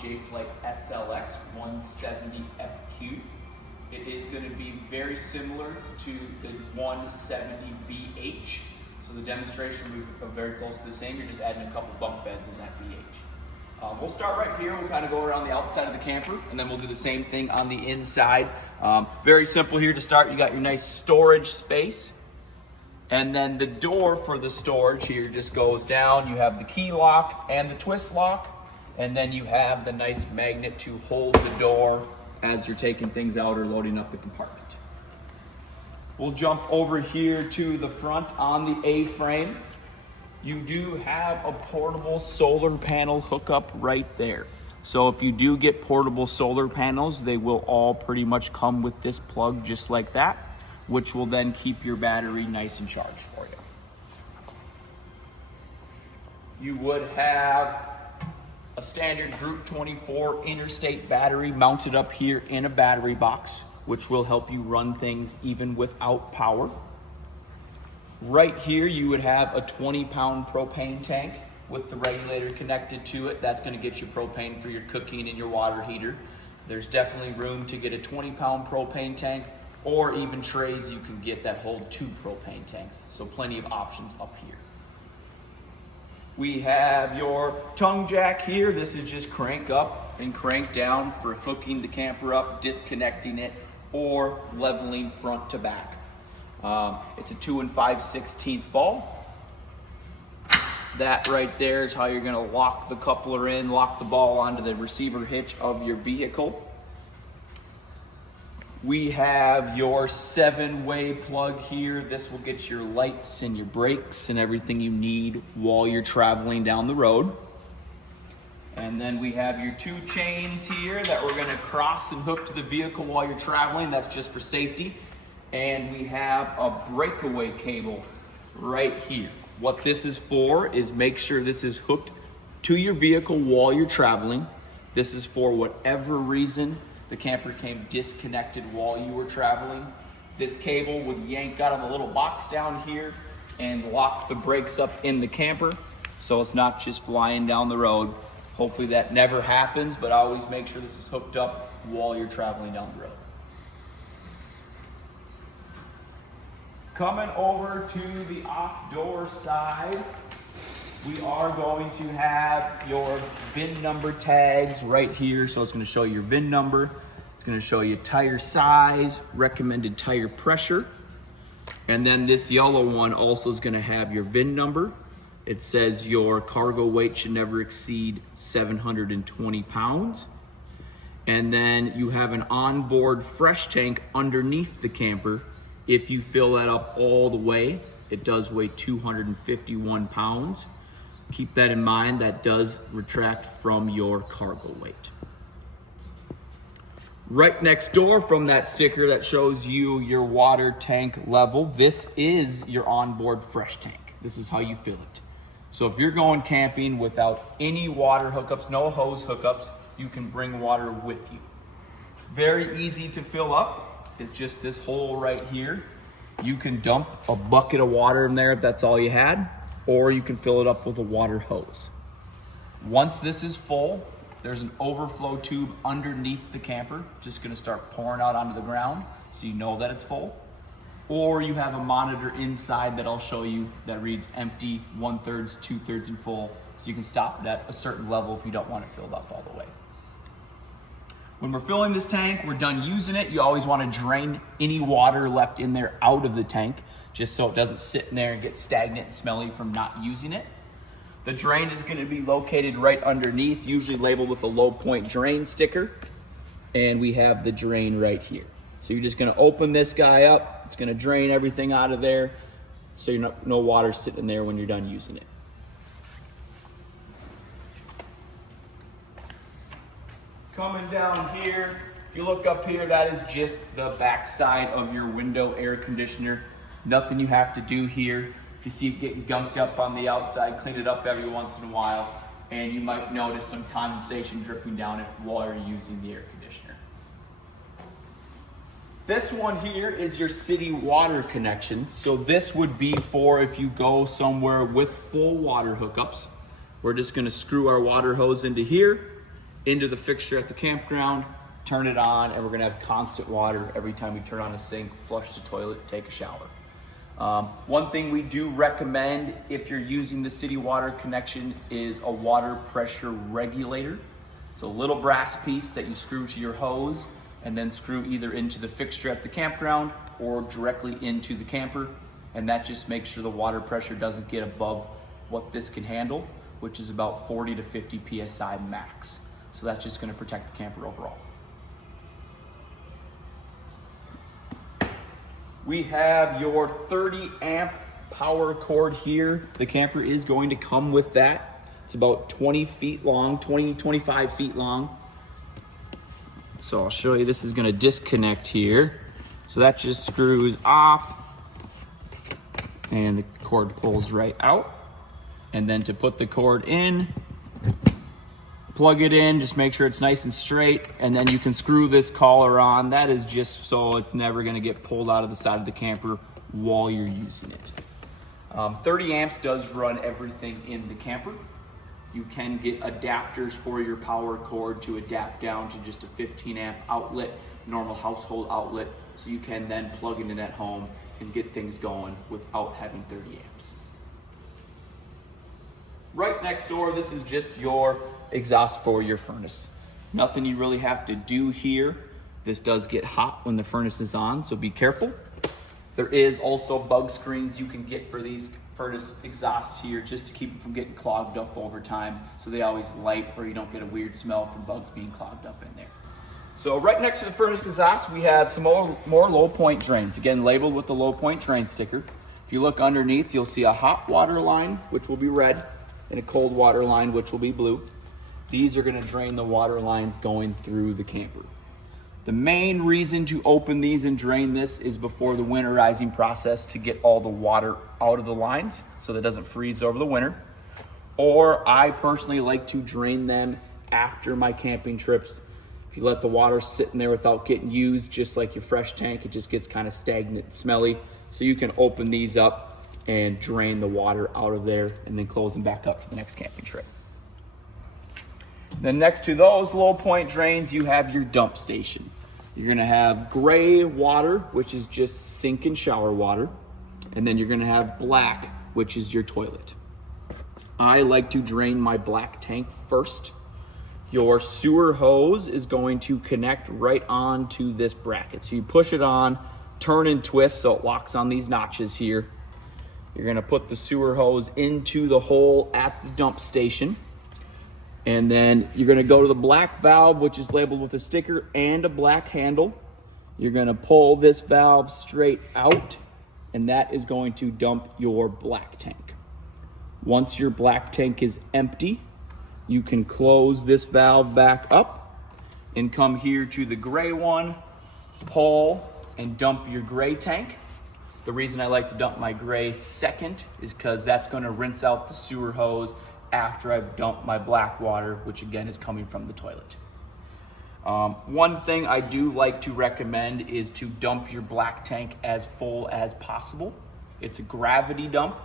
Jay Flight SLX 170FQ. It is going to be very similar to the 170BH. So the demonstration will be very close to the same. You're just adding a couple bunk beds in that BH. We'll start right here. We'll kind of go around the outside of the camper, and then we'll do the same thing on the inside. Very simple here to start. You got your nice storage space. And then the door for the storage here just goes down. You have the key lock and the twist lock. And then you have the nice magnet to hold the door as you're taking things out or loading up the compartment. We'll jump over here to the front on the A-frame. You do have a portable solar panel hookup right there. So if you do get portable solar panels, they will all pretty much come with this plug just like that, which will then keep your battery nice and charged for you. You would have a standard Group 24 interstate battery mounted up here in a battery box, which will help you run things even without power. Right here, you would have a 20-pound propane tank with the regulator connected to it. That's gonna get you propane for your cooking and your water heater. There's definitely room to get a 20-pound propane tank, or even trays you can get that hold 2 propane tanks. So plenty of options up here. We have your tongue jack here. This is just crank up and crank down for hooking the camper up, disconnecting it, or leveling front to back. It's a 2 5/16 ball. That right there is how you're gonna lock the coupler in, lock the ball onto the receiver hitch of your vehicle. We have your 7-way plug here. This will get your lights and your brakes and everything you need while you're traveling down the road. And then we have your 2 chains here that we're gonna cross and hook to the vehicle while you're traveling. That's just for safety. And we have a breakaway cable right here. What this is for is make sure this is hooked to your vehicle while you're traveling. This is for whatever reason the camper came disconnected while you were traveling. This cable would yank out of the little box down here and lock the brakes up in the camper, so it's not just flying down the road. Hopefully that never happens, but always make sure this is hooked up while you're traveling down the road. Coming over to the off-door side, we are going to have your VIN number tags right here. So it's going to show you your VIN number. It's going to show you tire size, recommended tire pressure. And then this yellow one also is going to have your VIN number. It says your cargo weight should never exceed 720 pounds. And then you have an onboard fresh tank underneath the camper. If you fill that up all the way, it does weigh 251 pounds. Keep that in mind, that does retract from your cargo weight. Right next door from that sticker that shows you your water tank level, this is your onboard fresh tank. This is how you fill it. So if you're going camping without any water hookups, no hose hookups, you can bring water with you. Very easy to fill up. It's just this hole right here. You can dump a bucket of water in there if that's all you had, or you can fill it up with a water hose. Once this is full, there's an overflow tube underneath the camper, just gonna start pouring out onto the ground so you know that it's full. Or you have a monitor inside that I'll show you that reads empty, 1/3, 2/3, and full, so you can stop it at a certain level if you don't want it filled up all the way. When we're filling this tank, we're done using it. You always want to drain any water left in there out of the tank, just so it doesn't sit in there and get stagnant and smelly from not using it. The drain is going to be located right underneath, usually labeled with a low point drain sticker. And we have the drain right here. So you're just going to open this guy up. It's going to drain everything out of there, so you're no water sitting there when you're done using it. Coming down here, if you look up here, that is just the back side of your window air conditioner. Nothing you have to do here. If you see it getting gunked up on the outside, clean it up every once in a while, and you might notice some condensation dripping down it while you're using the air conditioner. This one here is your city water connection. So this would be for if you go somewhere with full water hookups. We're just gonna screw our water hose into here. into the fixture at the campground, turn it on, and we're gonna have constant water every time we turn on a sink, flush the toilet, take a shower. One thing we do recommend if you're using the city water connection is a water pressure regulator. It's a little brass piece that you screw to your hose and then screw either into the fixture at the campground or directly into the camper. And that just makes sure the water pressure doesn't get above what this can handle, which is about 40 to 50 PSI max. So that's just gonna protect the camper overall. We have your 30 amp power cord here. The camper is going to come with that. It's about 20 feet long, 25 feet long. So I'll show you, this is gonna disconnect here. So that just screws off and the cord pulls right out. And then to put the cord in, plug it in, just make sure it's nice and straight, and then you can screw this collar on. That is just so it's never gonna get pulled out of the side of the camper while you're using it. 30 amps does run everything in the camper. You can get adapters for your power cord to adapt down to just a 15 amp outlet, normal household outlet, so you can then plug it in at home and get things going without having 30 amps. Right next door, this is just your exhaust for your furnace. Nothing you really have to do here. This does get hot when the furnace is on, so be careful. There is also bug screens you can get for these furnace exhausts here just to keep them from getting clogged up over time, so they always light or you don't get a weird smell from bugs being clogged up in there. So right next to the furnace exhaust, we have some more low point drains, again labeled with the low point drain sticker. If you look underneath, you'll see a hot water line, which will be red, and a cold water line, which will be blue. These are gonna drain the water lines going through the camper. The main reason to open these and drain this is before the winterizing process to get all the water out of the lines so that it doesn't freeze over the winter. Or I personally like to drain them after my camping trips. If you let the water sit in there without getting used, just like your fresh tank, it just gets kind of stagnant and smelly. So you can open these up and drain the water out of there and then close them back up for the next camping trip. Then next to those low point drains, you have your dump station. You're gonna have gray water, which is just sink and shower water. And then you're gonna have black, which is your toilet. I like to drain my black tank first. Your sewer hose is going to connect right onto this bracket. So you push it on, turn and twist so it locks on these notches here. You're gonna put the sewer hose into the hole at the dump station. And then you're gonna go to the black valve, which is labeled with a sticker and a black handle. You're gonna pull this valve straight out, and that is going to dump your black tank. Once your black tank is empty, you can close this valve back up and come here to the gray one, pull and dump your gray tank. The reason I like to dump my gray second is because that's gonna rinse out the sewer hose after I've dumped my black water, which again is coming from the toilet. One thing I do like to recommend is to dump your black tank as full as possible. It's a gravity dump,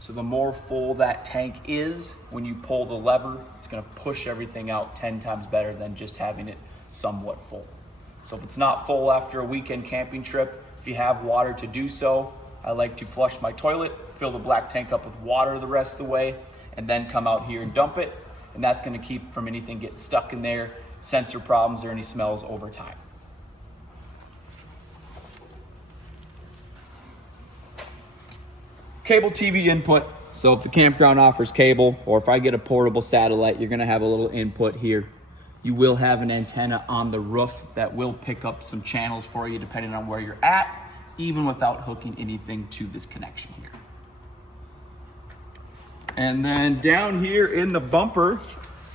so the more full that tank is, when you pull the lever, it's gonna push everything out 10 times better than just having it somewhat full. So if it's not full after a weekend camping trip, if you have water to do so, I like to flush my toilet, fill the black tank up with water the rest of the way, and then come out here and dump it. And that's gonna keep from anything getting stuck in there, sensor problems or any smells over time. Cable TV input. So if the campground offers cable, or if I get a portable satellite, you're gonna have a little input here. You will have an antenna on the roof that will pick up some channels for you depending on where you're at, even without hooking anything to this connection here. And then down here in the bumper,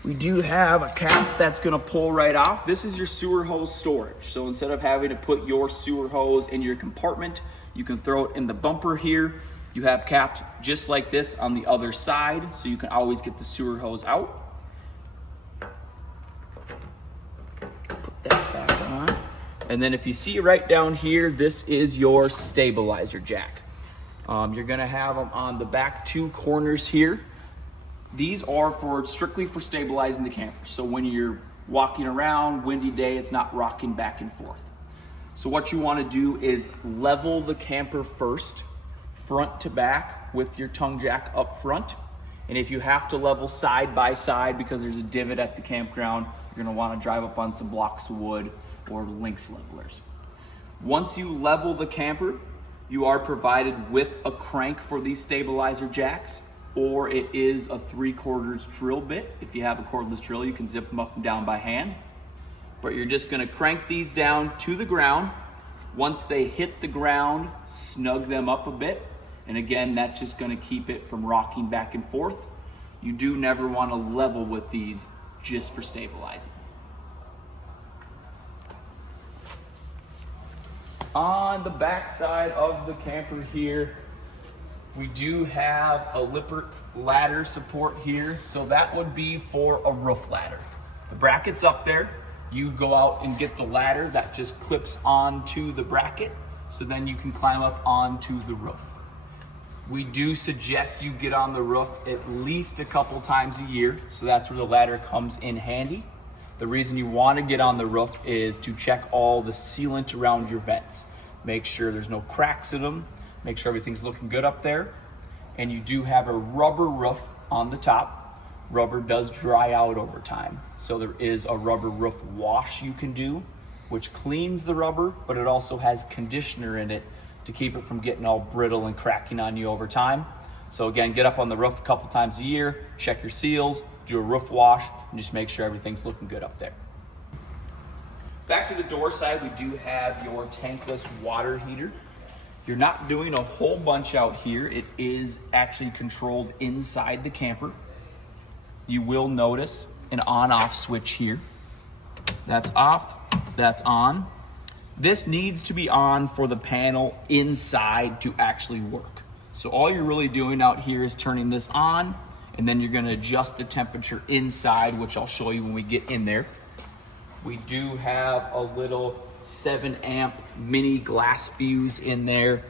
we do have a cap that's gonna pull right off. This is your sewer hose storage. So instead of having to put your sewer hose in your compartment, you can throw it in the bumper here. You have caps just like this on the other side, so you can always get the sewer hose out. Put that back on. And then if you see right down here, this is your stabilizer jack. You're gonna have them on the back two corners here. These are strictly for stabilizing the camper. So when you're walking around, windy day, it's not rocking back and forth. So what you want to do is level the camper first, front to back with your tongue jack up front. And if you have to level side by side because there's a divot at the campground, you're going to want to drive up on some blocks of wood or lynx levelers. Once you level the camper, you are provided with a crank for these stabilizer jacks, or it is a 3/4 drill bit. If you have a cordless drill, you can zip them up and down by hand. But you're just gonna crank these down to the ground. Once they hit the ground, snug them up a bit. And again, that's just gonna keep it from rocking back and forth. You do never wanna level with these just for stabilizing. On the back side of the camper here, we do have a Lippert ladder support here. So that would be for a roof ladder. The bracket's up there. You go out and get the ladder that just clips onto the bracket. So then you can climb up onto the roof. We do suggest you get on the roof at least a couple times a year. So that's where the ladder comes in handy. The reason you want to get on the roof is to check all the sealant around your vents. Make sure there's no cracks in them. Make sure everything's looking good up there. And you do have a rubber roof on the top. Rubber does dry out over time. So there is a rubber roof wash you can do, which cleans the rubber, but it also has conditioner in it to keep it from getting all brittle and cracking on you over time. So again, get up on the roof a couple times a year, check your seals, do a roof wash, and just make sure everything's looking good up there. Back to the door side, we do have your tankless water heater. You're not doing a whole bunch out here. It is actually controlled inside the camper. You will notice an on-off switch here. That's off, that's on. This needs to be on for the panel inside to actually work. So all you're really doing out here is turning this on, and then you're gonna adjust the temperature inside, which I'll show you when we get in there. We do have a little 7-amp mini glass fuse in there.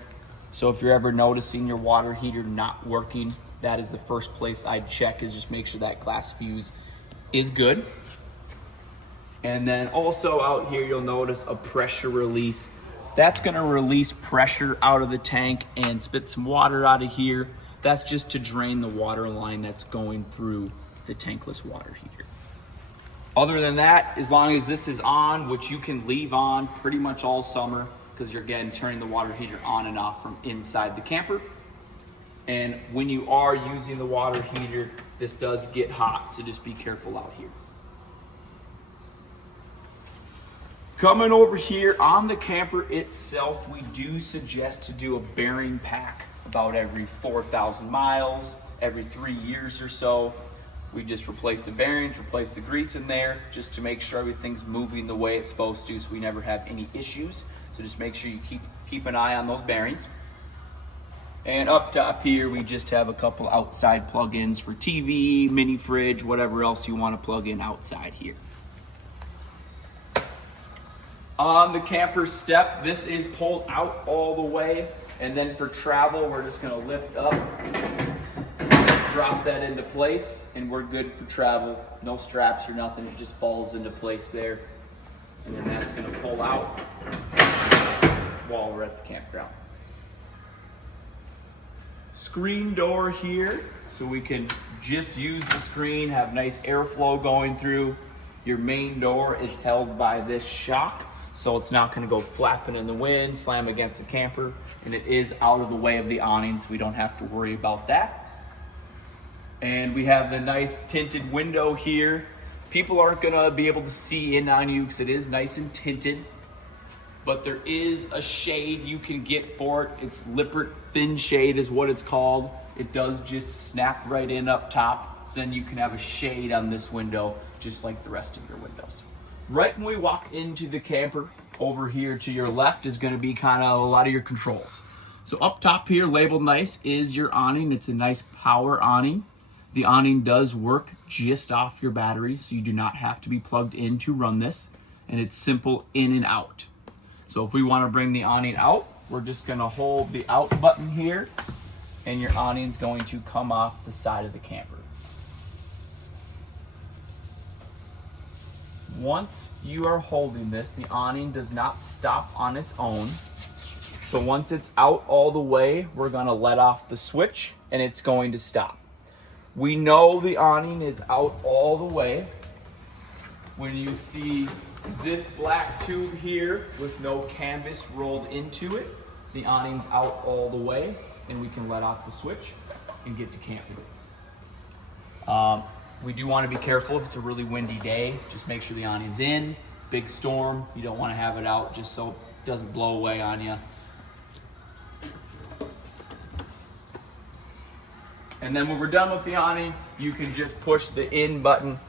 So if you're ever noticing your water heater not working, that is the first place I'd check, is just make sure that glass fuse is good. And then also out here, you'll notice a pressure release. That's gonna release pressure out of the tank and spit some water out of here. That's just to drain the water line that's going through the tankless water heater. Other than that, as long as this is on, which you can leave on pretty much all summer, because you're again turning the water heater on and off from inside the camper. And when you are using the water heater, this does get hot, so just be careful out here. Coming over here on the camper itself, we do suggest to do a bearing pack about every 4,000 miles, every 3 years or so. We just replace the bearings, replace the grease in there, just to make sure everything's moving the way it's supposed to, so we never have any issues. So just make sure you keep an eye on those bearings. And up top here, we just have a couple outside plug-ins for TV, mini fridge, whatever else you want to plug in outside here. On the camper step, this is pulled out all the way. And then for travel, we're just gonna lift up, drop that into place, and we're good for travel. No straps or nothing, it just falls into place there. And then that's gonna pull out while we're at the campground. Screen door here, so we can just use the screen, have nice airflow going through. Your main door is held by this shock, so it's not gonna go flapping in the wind, slam against the camper, and it is out of the way of the awning, so we don't have to worry about that. And we have the nice tinted window here. People aren't gonna be able to see in on you because it is nice and tinted, but there is a shade you can get for it. It's Lippert thin shade is what it's called. It does just snap right in up top, so then you can have a shade on this window just like the rest of your windows. Right when we walk into the camper, over here to your left is gonna be kind of a lot of your controls. So up top here, labeled nice, is your awning. It's a nice power awning. The awning does work just off your battery, so you do not have to be plugged in to run this, and it's simple in and out. So if we want to bring the awning out, we're just going to hold the out button here, and your awning's going to come off the side of the camper. once you are holding this, the awning does not stop on its own. So once it's out all the way, we're gonna let off the switch and it's going to stop. We know the awning is out all the way when you see this black tube here with no canvas rolled into it. The awning's out all the way and we can let off the switch and get to camping. We do want to be careful if it's a really windy day. Just make sure the awning's in. Big storm, you don't want to have it out just so it doesn't blow away on you. And then when we're done with the awning, you can just push the in button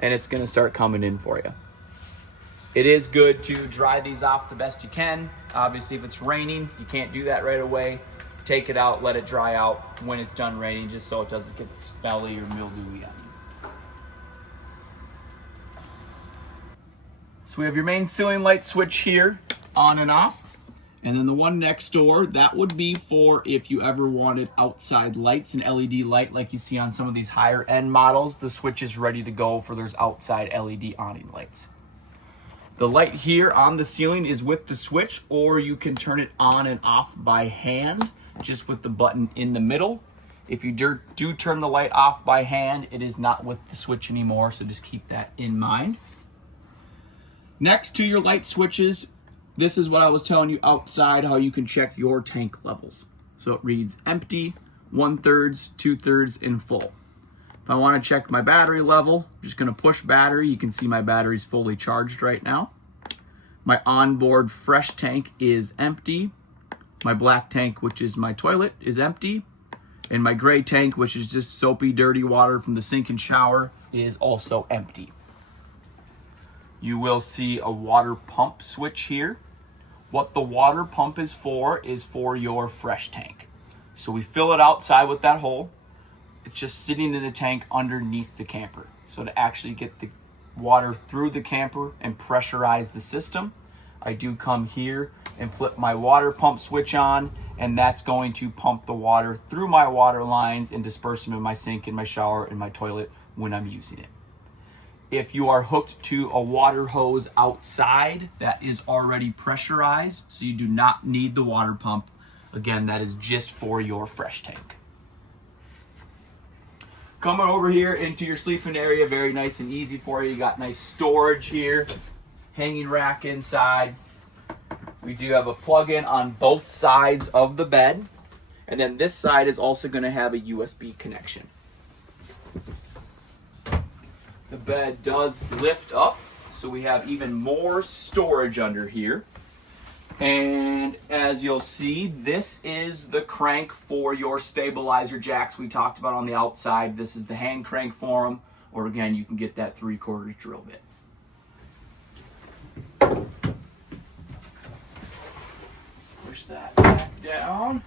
and it's going to start coming in for you. It is good to dry these off the best you can. Obviously, if it's raining, you can't do that right away. Take it out, let it dry out when it's done raining, just so it doesn't get smelly or mildewy on you. So we have your main ceiling light switch here, on and off. And then the one next door, that would be for if you ever wanted outside lights, an LED light like you see on some of these higher end models. The switch is ready to go for those outside LED awning lights. The light here on the ceiling is with the switch, or you can turn it on and off by hand, just with the button in the middle. If you do turn the light off by hand, it is not with the switch anymore, so just keep that in mind. Next to your light switches, this is what I was telling you outside, how you can check your tank levels. So it reads empty, 1/3, 2/3, and full. If I want to check my battery level, I'm just going to push battery. You can see my battery's fully charged right now. My onboard fresh tank is empty. My black tank, which is my toilet, is empty. And my gray tank, which is just soapy, dirty water from the sink and shower, is also empty. You will see a water pump switch here. What the water pump is for your fresh tank. So we fill it outside with that hole. It's just sitting in the tank underneath the camper. So to actually get the water through the camper and pressurize the system, I do come here and flip my water pump switch on, and that's going to pump the water through my water lines and disperse them in my sink, in my shower, in my toilet when I'm using it. If you are hooked to a water hose outside, that is already pressurized, so you do not need the water pump. Again, that is just for your fresh tank. Coming over here into your sleeping area, very nice and easy for you. You got nice storage here, hanging rack inside. We do have a plug-in on both sides of the bed. And then this side is also going to have a USB connection. The bed does lift up, so we have even more storage under here. And as you'll see, this is the crank for your stabilizer jacks we talked about on the outside. This is the hand crank for them, or again, you can get that 3/4 drill bit. Push that back down.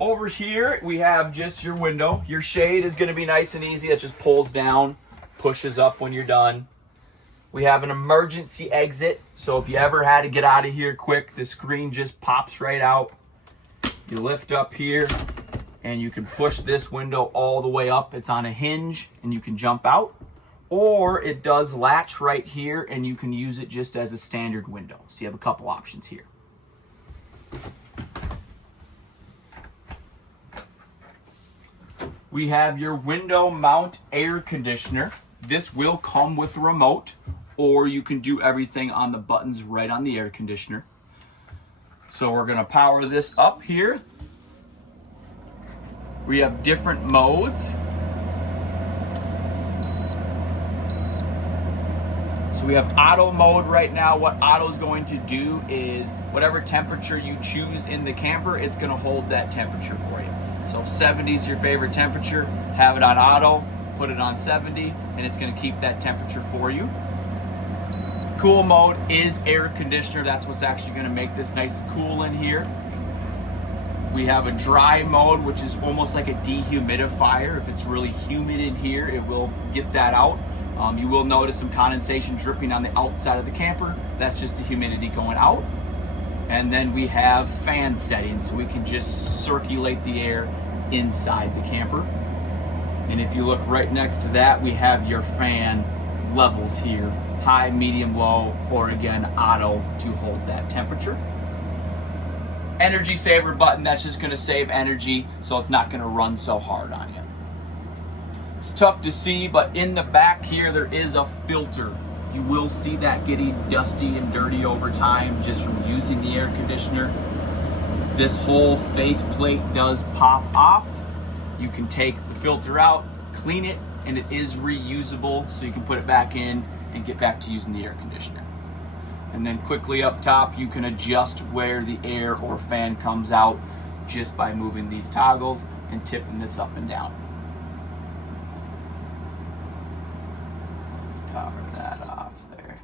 Over here, we have just your window. Your shade is going to be nice and easy. It just pulls down, pushes up when you're done. We have an emergency exit, so if you ever had to get out of here quick, the screen just pops right out. You lift up here, and you can push this window all the way up. It's on a hinge, and you can jump out. Or it does latch right here, and you can use it just as a standard window. So you have a couple options here. We have your window mount air conditioner. This will come with a remote, or you can do everything on the buttons right on the air conditioner. So we're gonna power this up here. We have different modes. So we have auto mode right now. What auto is going to do is whatever temperature you choose in the camper, it's gonna hold that temperature for you. So if 70 is your favorite temperature, have it on auto, put it on 70, and it's gonna keep that temperature for you. Cool mode is air conditioner. That's what's actually gonna make this nice and cool in here. We have a dry mode, which is almost like a dehumidifier. If it's really humid in here, it will get that out. You will notice some condensation dripping on the outside of the camper. That's just the humidity going out. And then we have fan settings, so we can just circulate the air inside the camper. And if you look right next to that, we have your fan levels here. high, medium, low, or again, auto to hold that temperature. Energy saver button, that's just gonna save energy, so it's not gonna run so hard on you. It's tough to see, but in the back here, there is a filter. You will see that getting dusty and dirty over time just from using the air conditioner. This whole faceplate does pop off. You can take the filter out, clean it, and it is reusable, so you can put it back in and get back to using the air conditioner. And then quickly up top, you can adjust where the air or fan comes out just by moving these toggles and tipping this up and down. Let's power that off there.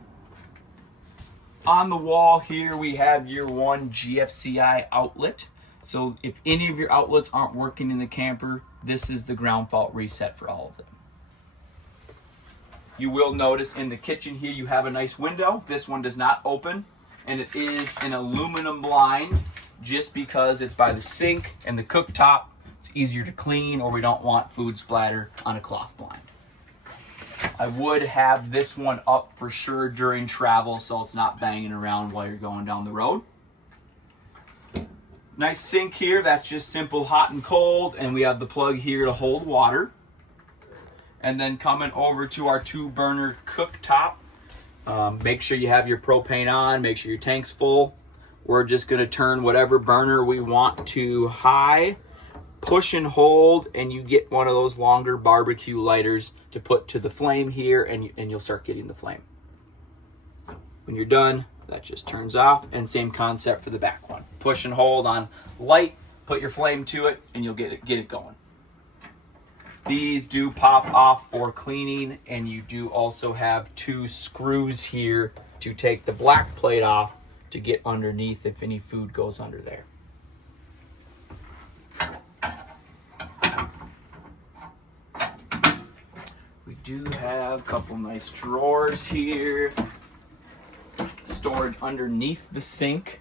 On the wall here, we have your one GFCI outlet. So if any of your outlets aren't working in the camper, this is the ground fault reset for all of them. You will notice in the kitchen here, you have a nice window. This one does not open, and it is an aluminum blind just because it's by the sink and the cooktop. It's easier to clean, or we don't want food splatter on a cloth blind. I would have this one up for sure during travel so it's not banging around while you're going down the road. Nice sink here, that's just simple hot and cold, and we have the plug here to hold water. And then coming over to our 2-burner cooktop, make sure you have your propane on, make sure your tank's full. We're just gonna turn whatever burner we want to high, push and hold, and you get one of those longer barbecue lighters to put to the flame here, and you'll start getting the flame. When you're done, that just turns off, and same concept for the back one. Push and hold on light, put your flame to it, and you'll get it going. These do pop off for cleaning, and you do also have 2 screws here to take the black plate off to get underneath if any food goes under there. We do have a couple nice drawers here. Storage underneath the sink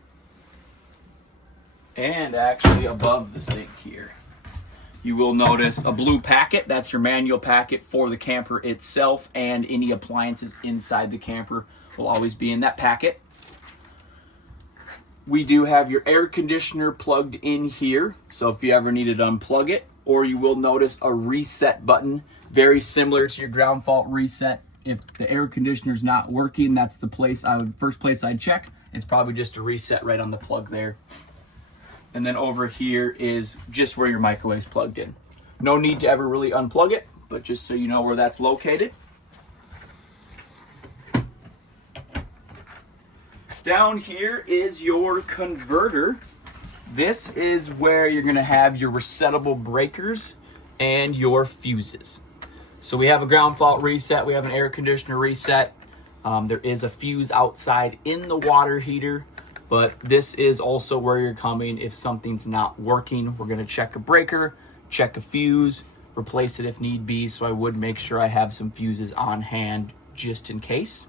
and actually above the sink here. You will notice a blue packet. That's your manual packet for the camper itself, and any appliances inside the camper will always be in that packet. We do have your air conditioner plugged in here, so if you ever need to unplug it, or you will notice a reset button, very similar to your ground fault reset. If the air conditioner is not working, that's the first place I'd check. It's probably just a reset right on the plug there. And then over here is just where your microwave's plugged in. No need to ever really unplug it, but just so you know where that's located. Down here is your converter. This is where you're gonna have your resettable breakers and your fuses. So we have a ground fault reset, we have an air conditioner reset. There is a fuse outside in the water heater, but this is also where you're coming if something's not working. We're gonna check a breaker, check a fuse, replace it if need be, so I would make sure I have some fuses on hand just in case.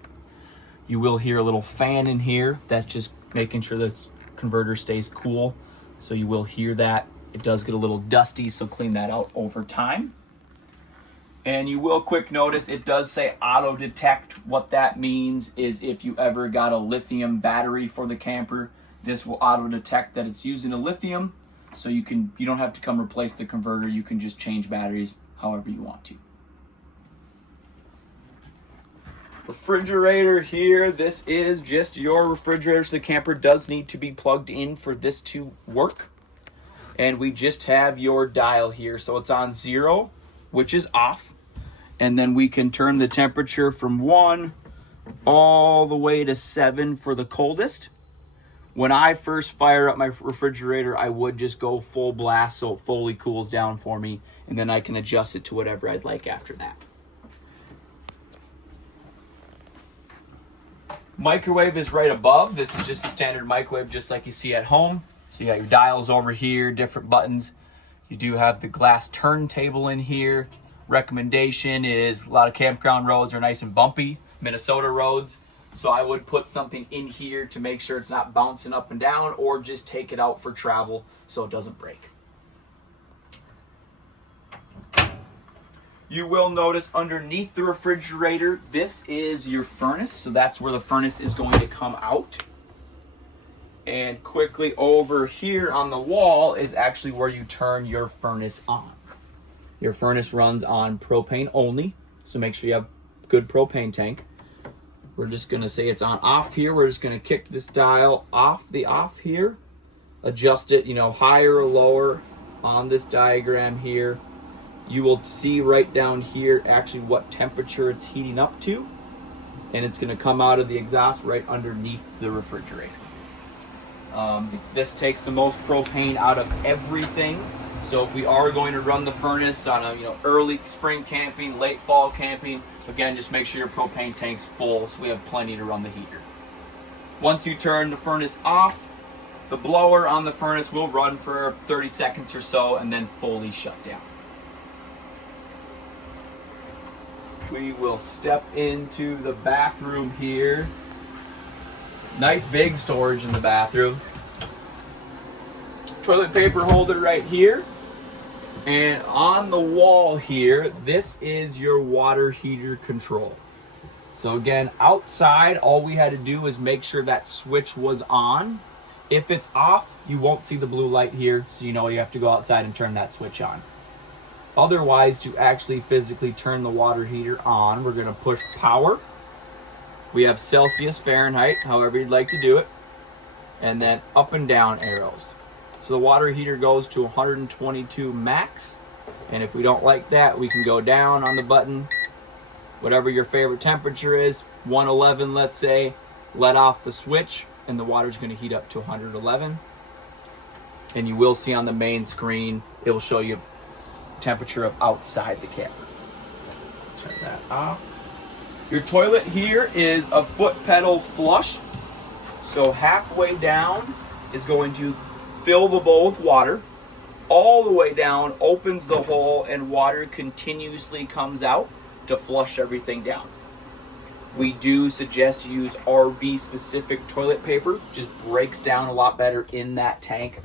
You will hear a little fan in here. That's just making sure this converter stays cool, so you will hear that. It does get a little dusty, so clean that out over time. And you will quick notice it does say auto detect. What that means is if you ever got a lithium battery for the camper, this will auto detect that it's using a lithium, so you don't have to come replace the converter. You can just change batteries however you want to. Refrigerator here. This is just your refrigerator, so the camper does need to be plugged in for this to work. And we just have your dial here, so it's on 0, which is off. And then we can turn the temperature from 1 all the way to 7 for the coldest. When I first fire up my refrigerator, I would just go full blast so it fully cools down for me, and then I can adjust it to whatever I'd like after that. Microwave is right above. This is just a standard microwave just like you see at home. So you got your dials over here, different buttons. You do have the glass turntable in here. Recommendation is a lot of campground roads are nice and bumpy, Minnesota roads. So I would put something in here to make sure it's not bouncing up and down, or just take it out for travel so it doesn't break. You will notice underneath the refrigerator, this is your furnace. So that's where the furnace is going to come out. And quickly over here on the wall is actually where you turn your furnace on. Your furnace runs on propane only, so make sure you have a good propane tank. We're just gonna say it's on off here. We're just gonna kick this dial off here, adjust it, higher or lower on this diagram here. You will see right down here actually what temperature it's heating up to, and it's gonna come out of the exhaust right underneath the refrigerator. This takes the most propane out of everything. So if we are going to run the furnace on a early spring camping, late fall camping, again, just make sure your propane tank's full so we have plenty to run the heater. Once you turn the furnace off, the blower on the furnace will run for 30 seconds or so and then fully shut down. We will step into the bathroom here. Nice big storage in the bathroom. Toilet paper holder right here. And on the wall here, this is your water heater control. So again, outside, all we had to do was make sure that switch was on. If it's off, you won't see the blue light here, so you have to go outside and turn that switch on. Otherwise, to actually physically turn the water heater on, we're gonna push power. We have Celsius, Fahrenheit, however you'd like to do it, and then up and down arrows. So the water heater goes to 122 max, and if we don't like that, we can go down on the button, whatever your favorite temperature is, 111 let's say, let off the switch, and the water's gonna heat up to 111. And you will see on the main screen, it will show you temperature of outside the camper. Turn that off. Your toilet here is a foot pedal flush. So halfway down is going to fill the bowl with water. All the way down opens the hole and water continuously comes out to flush everything down. We do suggest you use RV specific toilet paper. Just breaks down a lot better in that tank.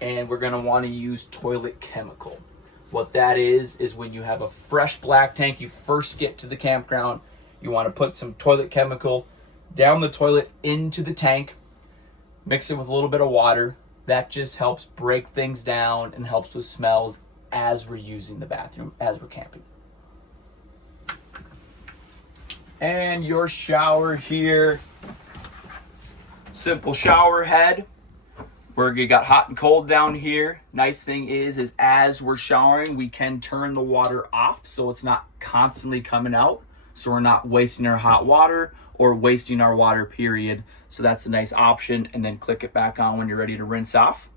And we're gonna wanna use toilet chemical. What that is when you have a fresh black tank, you first get to the campground, you want to put some toilet chemical down the toilet into the tank, mix it with a little bit of water. That just helps break things down and helps with smells as we're using the bathroom, as we're camping. And your shower here, simple shower head. You got hot and cold down here. Nice thing is as we're showering, we can turn the water off so it's not constantly coming out. So we're not wasting our hot water or wasting our water, period. So that's a nice option. And then click it back on when you're ready to rinse off.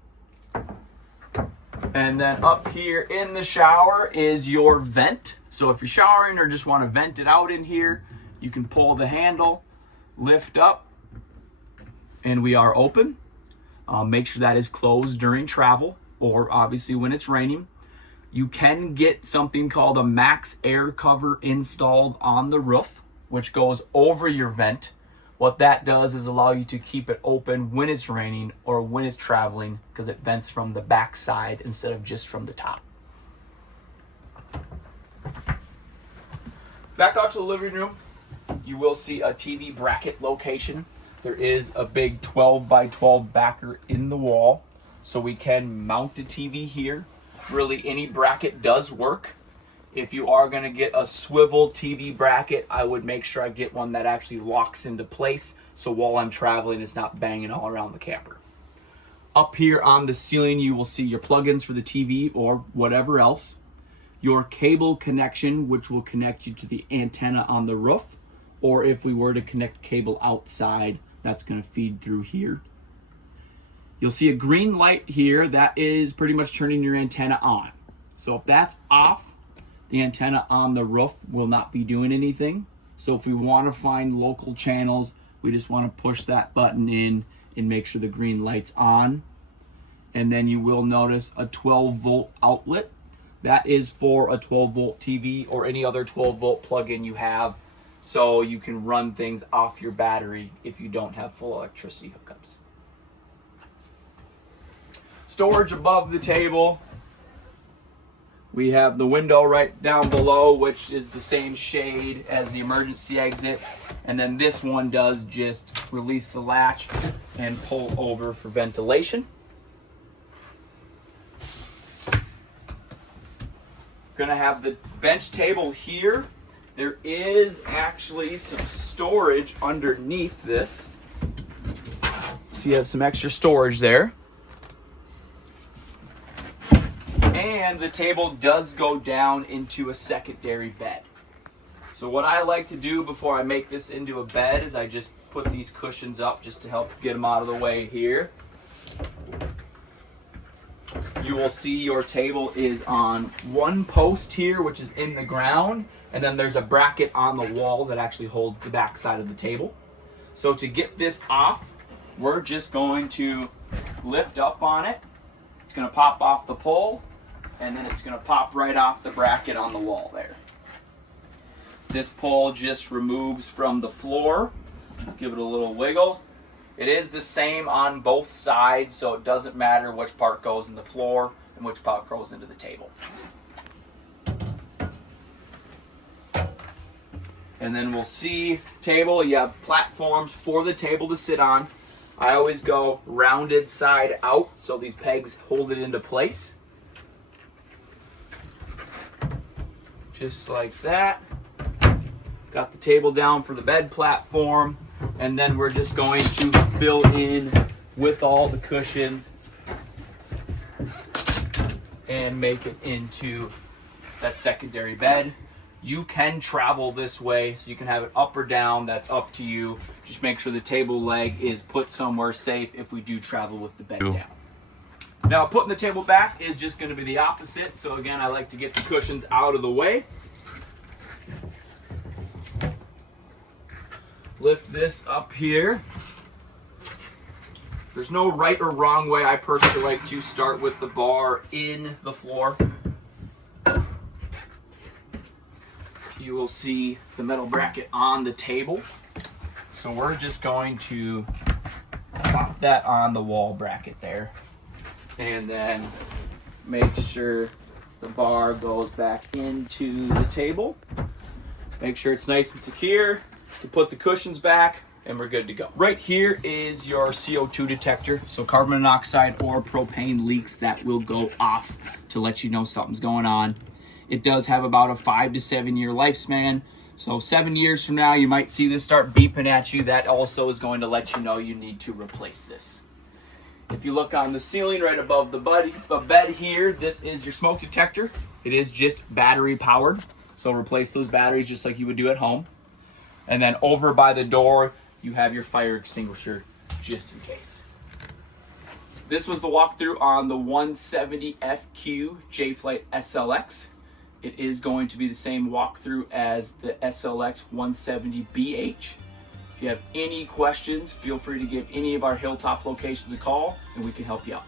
And then up here in the shower is your vent. So if you're showering or just want to vent it out in here, you can pull the handle, lift up, and we are open. Make sure that is closed during travel or obviously when it's raining. You can get something called a max air cover installed on the roof, which goes over your vent. What that does is allow you to keep it open when it's raining or when it's traveling, because it vents from the back side instead of just from the top. Back out to the living room, you will see a TV bracket location. There is a big 12 by 12 backer in the wall, so we can mount a TV here. Really, any bracket does work. If you are going to get a swivel TV bracket, I would make sure I get one that actually locks into place, so while I'm traveling, it's not banging all around the camper. Up here on the ceiling, you will see your plugins for the TV or whatever else. Your cable connection, which will connect you to the antenna on the roof, or if we were to connect cable outside, that's going to feed through here. You'll see a green light here. That is pretty much turning your antenna on. So if that's off, the antenna on the roof will not be doing anything. So if we want to find local channels, we just want to push that button in and make sure the green light's on. And then you will notice a 12 volt outlet. That is for a 12 volt TV or any other 12 volt plug-in you have, so you can run things off your battery if you don't have full electricity hookups. Storage above the table We have the window right down below, which is the same shade as the emergency exit. And then this one does just release the latch and pull over for ventilation. Gonna have the bench table here. There is actually some storage underneath this. So you have some extra storage there. And the table does go down into a secondary bed. So what I like to do before I make this into a bed is I just put these cushions up just to help get them out of the way here. You will see your table is on one post here, which is in the ground, and then there's a bracket on the wall that actually holds the back side of the table. So to get this off, we're just going to lift up on it. It's going to pop off the pole, and then it's going to pop right off the bracket on the wall there. This pole just removes from the floor. Give it a little wiggle. It is the same on both sides, so it doesn't matter which part goes in the floor and which part goes into the table. And then we'll see table. You have platforms for the table to sit on. I always go rounded side out, so these pegs hold it into place. Just like that. Got the table down for the bed platform, and then we're just going to fill in with all the cushions and make it into that secondary bed. You can travel this way, so you can have it up or down. That's up to you. Just make sure the table leg is put somewhere safe if we do travel with the bed down. Now, putting the table back is just going to be the opposite. So again, I like to get the cushions out of the way. Lift this up here. There's no right or wrong way. I personally like to start with the bar in the floor. You will see the metal bracket on the table. So we're just going to pop that on the wall bracket there. And then make sure the bar goes back into the table. Make sure it's nice and secure. You can put the cushions back and we're good to go. Right here is your CO2 detector. So carbon monoxide or propane leaks that will go off to let you know something's going on. It does have about a 5 to 7 year lifespan. So 7 years from now, you might see this start beeping at you. That also is going to let you know you need to replace this. If you look on the ceiling right above the bed here, this is your smoke detector. It is just battery powered. So replace those batteries just like you would do at home. And then over by the door, you have your fire extinguisher just in case. This was the walkthrough on the 170 FQ Jay Flight SLX. It is going to be the same walkthrough as the SLX 170BH. If you have any questions, feel free to give any of our Hilltop locations a call and we can help you out.